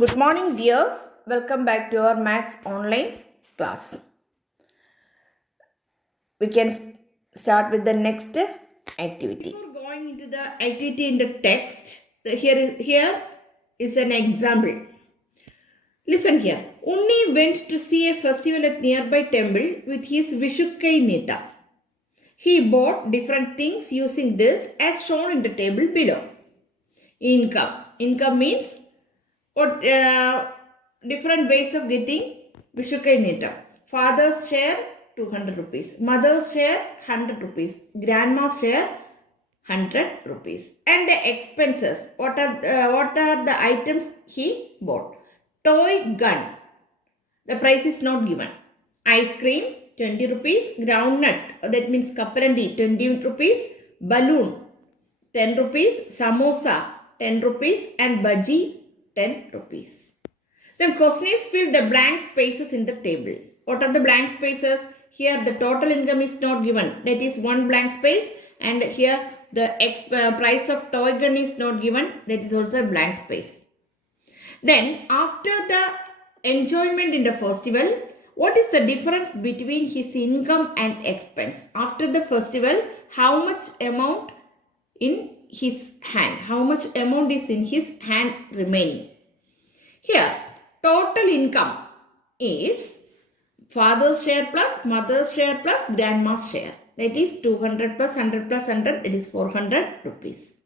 Good morning, dears. Welcome back to our maths online class. We can start with the next activity. Before going into the activity in the text, here is an example. Listen here. Unni went to see a festival at nearby temple with his Vishukkai Nita. He bought different things using this as shown in the table below. Income. Income means what different ways of getting Vishukai Nita. Father's share 200 rupees. Mother's share 100 rupees. Grandma's share 100 rupees. And the expenses. What are the items he bought? Toy gun. The price is not given. Ice cream 20 rupees. Groundnut, that means kapparandi 20 rupees. Balloon 10 rupees. Samosa 10 rupees. And bhaji 10 rupees. Then question is fill the blank spaces in the table. What are the blank spaces? Here the total income is not given. That is one blank space. And here the price of toy gun is not given. That is also a blank space. Then after the enjoyment in the festival, what is the difference between his income and expense? After the festival, how much amount in his hand? How much amount is in his hand remaining? Here, total income is father's share plus mother's share plus grandma's share. That is 200 plus 100 plus 100, that is 400 rupees.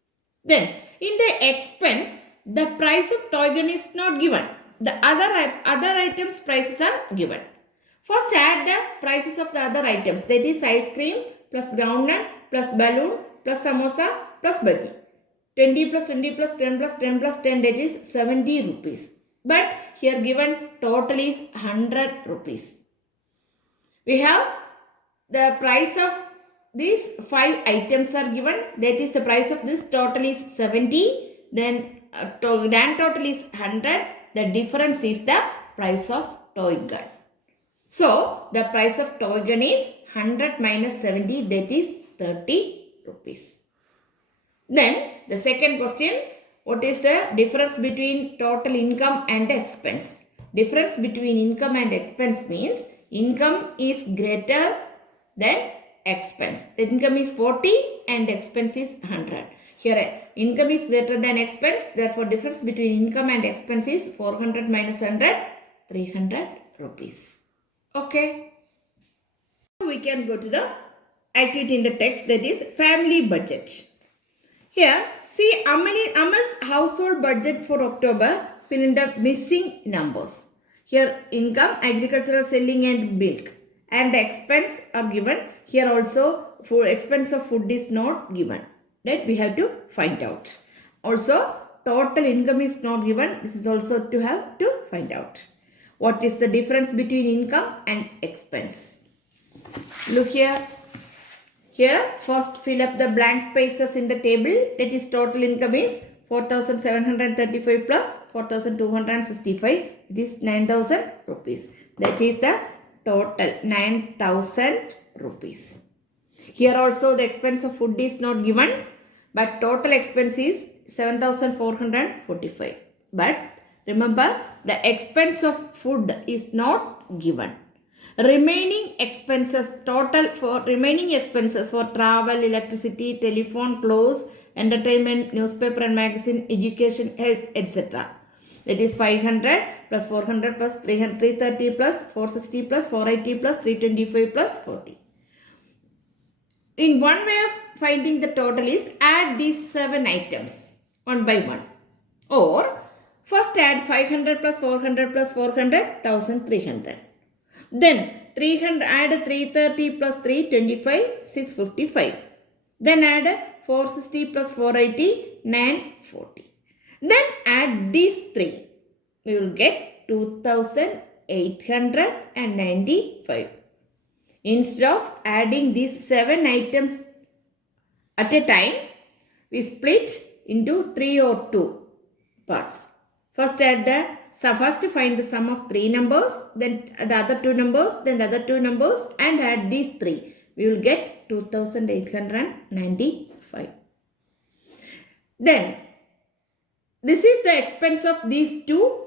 Then, in the expense, the price of toy gun is not given. The other items prices are given. First, add the prices of the other items. That is ice cream plus groundnut plus balloon plus samosa plus bhaji. 20 plus 20 plus 10 plus 10 plus 10, that is 70 rupees. But here given total is 100 rupees. We have the price of these 5 items are given. That is the price of this total is 70. Then grand total is 100. The difference is the price of toy gun. So the price of toy gun is 100 minus 70, that is 30 rupees. Then the second question, what is the difference between total income and expense? Difference between income and expense means income is greater than expense. The income is 40 and expense is 100. Here income is greater than expense, therefore difference between income and expense is 400 minus 100, 300 rupees. Okay. We can go to the activity in the text, that is family budget. Here, see Amal's household budget for October, fill in the missing numbers. Here, income, agricultural selling and milk. And the expense are given. Here also, for expense of food is not given. That we have to find out. Also, total income is not given. This is also to have to find out. What is the difference between income and expense? Look here. Here, first fill up the blank spaces in the table. That is total income is 4,735 plus 4,265. It is 9,000 rupees. That is the total 9,000 rupees. Here also the expense of food is not given. But total expense is 7,445. But remember, the expense of food is not given. Remaining expenses, total for remaining expenses for travel, electricity, telephone, clothes, entertainment, newspaper and magazine, education, health, etc. That is 500 plus 400 plus 300, 330 plus 460 plus 480 plus 325 plus 40. In one way of finding the total is add these 7 items one by one. Or first add 500 plus 400 plus 400, 1300. Then 300 add 330 plus 325, 655. Then add 460 plus 480, 940. Then add these 3. We will get 2895. Instead of adding these 7 items at a time, we split into 3 or 2 parts. First find the sum of 3 numbers, then the other 2 numbers, then the other 2 numbers, and add these 3. We will get 2895. Then this is the expense of these 2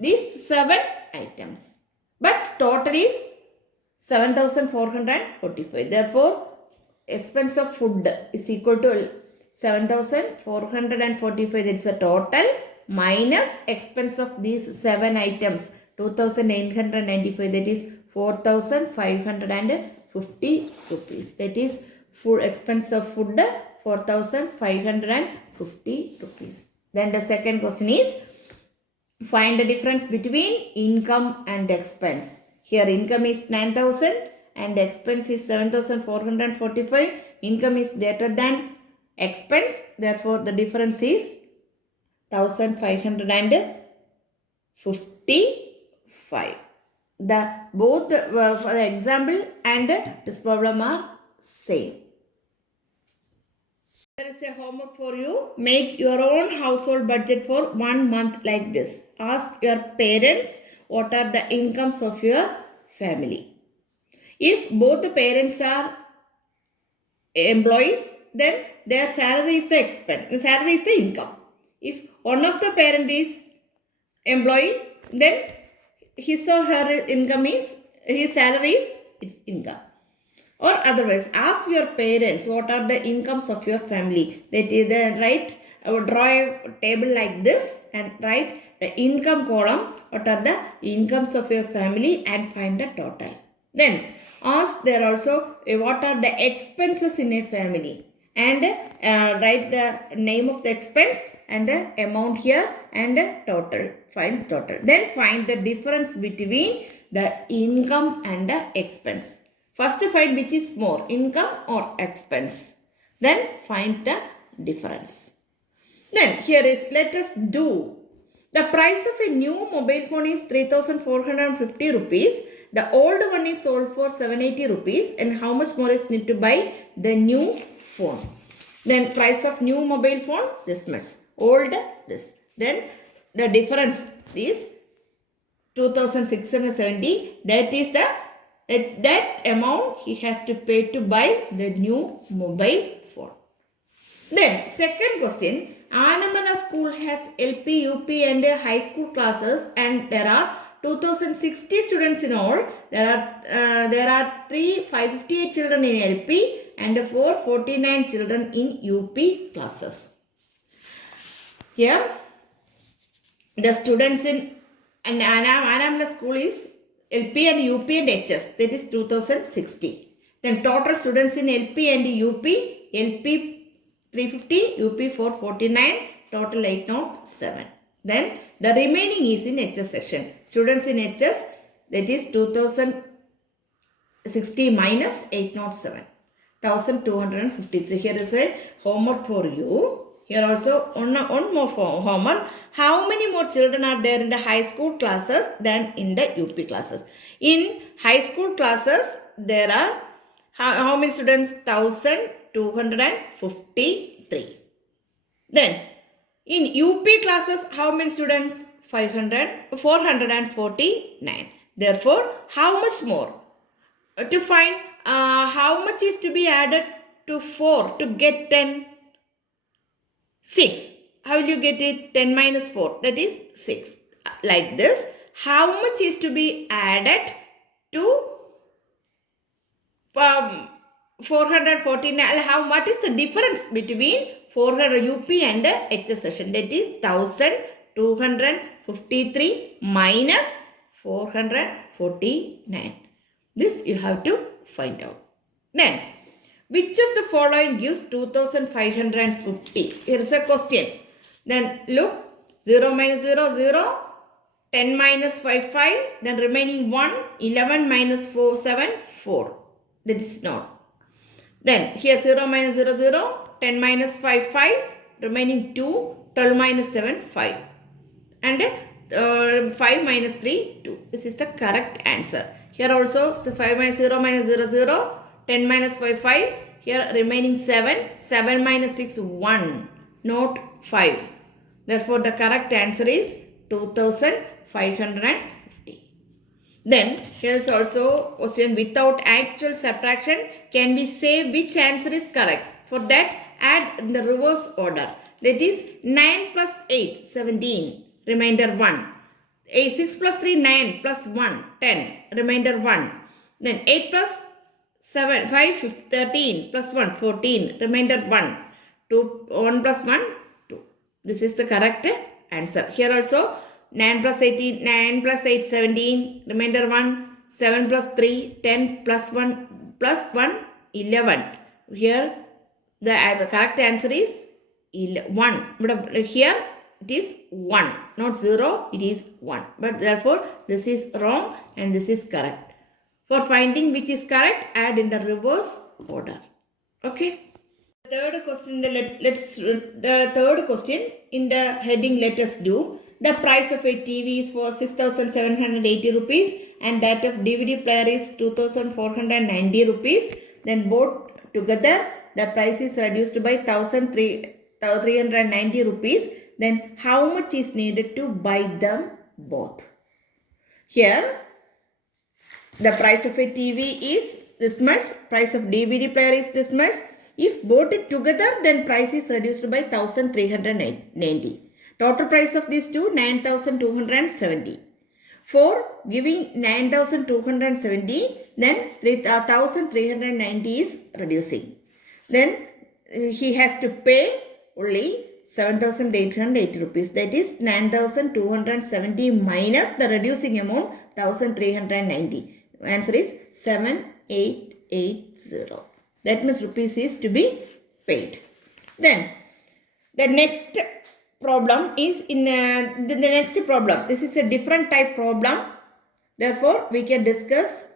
these 7 items. But total is 7,445. Therefore, expense of food is equal to 7,445. That is a total minus expense of these 7 items 2,895. That is 4,550 rupees. That is full expense of food 4,550 rupees. Then the second question is find the difference between income and expense. Here income is 9,000 and expense is 7,445. Income is greater than expense. Therefore, the difference is 1,555. Both for the example and this problem are same. There is a homework for you. Make your own household budget for 1 month like this. Ask your parents what are the incomes of your family. If both the parents are employees, then their salary is the expense. The salary is the income. If one of the parent is employee, then his or her income is, his salary is its income. Or otherwise, ask your parents what are the incomes of your family. That is the right, draw a table like this and write the income column, what are the incomes of your family and find the total. Then ask there also what are the expenses in a family and write the name of the expense and the amount here and the total. Find total. Then find the difference between the income and the expense. First find which is more, income or expense. Then find the difference. Then here is, let us do. The price of a new mobile phone is 3,450 rupees. The old one is sold for 780 rupees. And how much more is need to buy the new phone? Then price of new mobile phone, this much. Old, this. Then the difference is 2,670. That is the that amount he has to pay to buy the new mobile phone. Then second question, Anamana school has LP, UP and high school classes and there are 2,060 students in all. There are 558 children in LP and 449 children in UP classes. Here the students in Anamana school is LP and UP and HS, that is 2060. Then total students in LP and UP, LP 350, UP 449, total 807. Then the remaining is in HS section. Students in HS, that is 2060 minus 807, 1253. Here is a homework for you. Here also one more homework. How many more children are there in the high school classes than in the UP classes? In high school classes, there are how many students? 1,253. Then in UP classes, how many students? 449. Therefore, how much more? To find how much is to be added to 4 to get 10? 6. How will you get it? 10 minus 4. That is 6. Like this. How much is to be added to 449? What is the difference between 400 UP and HS session? That is 1,253 minus 449. This you have to find out. Then, which of the following gives 2,550? Here is a question. Then look, 0 minus 0, 0, 10 minus 5, 5, then remaining 1, 11 minus 4, 7, 4. That is not. Then here 0 minus 0, 0, 10 minus 5, 5, remaining 2, 12 minus 7, 5. And 5 minus 3, 2. This is the correct answer. Here also, so 5 minus 0 minus 0, 0. 10 minus 5, 5. Here remaining 7. 7 minus 6, 1. Not 5. Therefore, the correct answer is 2,550. Then, here is also question without actual subtraction. Can we say which answer is correct? For that, add in the reverse order. That is 9 plus 8, 17. Remainder 1. 6 plus 3, 9 plus 1, 10, remainder 1. Then 8 plus 7, 5, 13 plus 1, 14, remainder 1. 2, 1 plus 1, 2. This is the correct answer. Here also 9 plus 18, 9 plus 8, 17, remainder 1, 7 plus 3, 10 plus 1, 11. Here the correct answer is 1. But here it is 1, not 0, it is 1. But therefore this is wrong and this is correct. For finding which is correct, add in the reverse order. Okay. The third question in the heading, let us do. The price of a TV is for 6,780 rupees and that of DVD player is 2,490 rupees. Then both together the price is reduced by 1,390 rupees. Then how much is needed to buy them both? Here the price of a TV is this much, price of DVD player is this much. If both together, then price is reduced by 1,390. Total price of these two, 9,270. For giving 9,270, then 1,390 is reducing. Then he has to pay only 7,880 rupees. That is 9,270 minus the reducing amount 1,390. Answer is 7,880. That much rupees is to be paid. Then the next problem is in the next problem. This is a different type problem. Therefore, we can discuss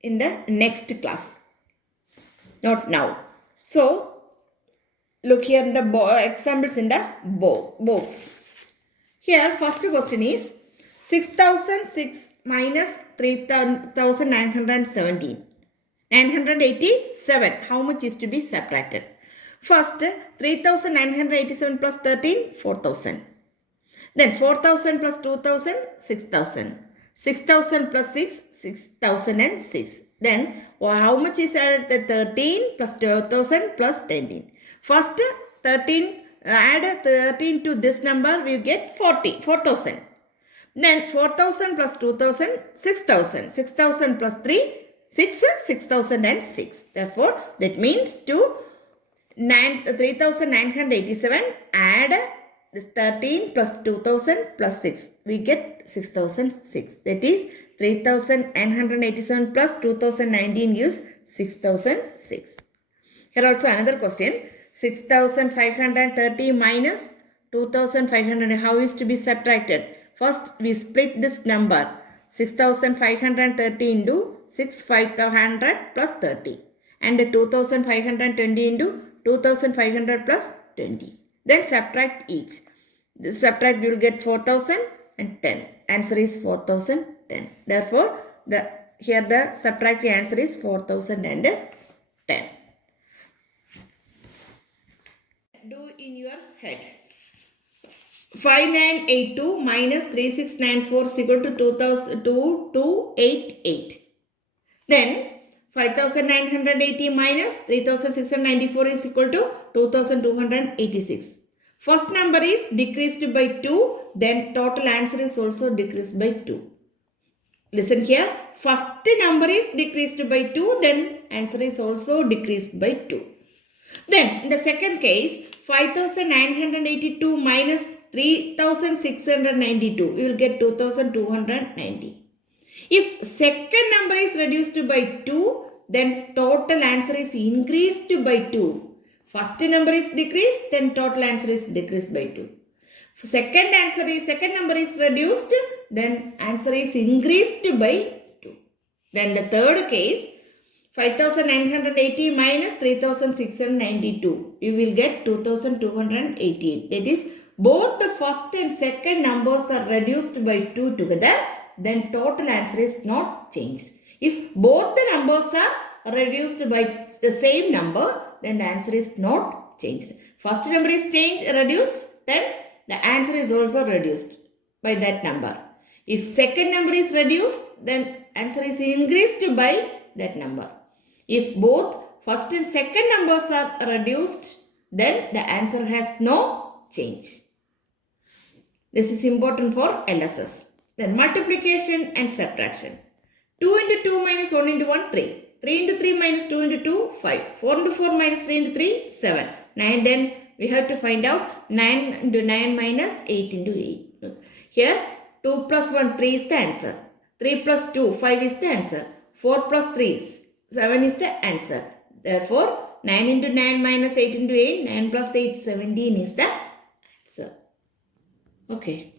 in the next class. Not now. So, look here in the examples in the box. Here, first question is 6,006 minus 3,917. 987. How much is to be subtracted? First, 3,987 plus 13, 4,000. Then 4,000 plus 2,000, 6,000. 6,000 plus 6, 6,006. Then how much is added? The 13 plus 12,000 plus 13. First 13, add 13 to this number, we get 4,000. Then 4,000 plus 2,000, 6,000. 6,000 plus 3, 6,006. Therefore, that means to 3,987 add this 13 plus 2,000 plus 6. We get 6,006. That is 3,987 plus 2,019 gives 6,006. Here also another question. 6,530 minus 2,500. How is to be subtracted? First, we split this number. 6,530 into 6,500 plus 30. And 2,520 into 2,500 plus 20. Then subtract each. This subtract, you will get 4,010. Answer is 4,010. Therefore, here the subtract answer is 4,010. Do in your head. 5982 minus 3694 is equal to 2288. Then 5980 minus 3694 is equal to 2286. First number is decreased by 2, then total answer is also decreased by 2. Listen here, first number is decreased by 2, then answer is also decreased by 2. Then in the second case, 5982 minus 3692, we will get 2290. If second number is reduced by 2, then total answer is increased by 2. First number is decreased, then total answer is decreased by 2. Second number is reduced, then answer is increased by 2. Then the third case, 5980 minus 3692, you will get 2288. That is, both the first and second numbers are reduced by 2 together, then total answer is not changed. If both the numbers are reduced by the same number, then the answer is not changed. First number is reduced, then the answer is also reduced by that number. If second number is reduced, then answer is increased by that number. If both first and second numbers are reduced, then the answer has no change. This is important for LSS. Then multiplication and subtraction. 2 into 2 minus 1 into 1, 3. 3 into 3 minus 2 into 2, 5. 4 into 4 minus 3 into 3, 7. 9, then we have to find out 9 into 9 minus 8 into 8. Here 2 plus 1, 3 is the answer. 3 plus 2, 5 is the answer. 4 plus 3, 7 is the answer. Therefore, 9 into 9 minus 8 into 8, 9 plus 8, 17 is the answer. Okay.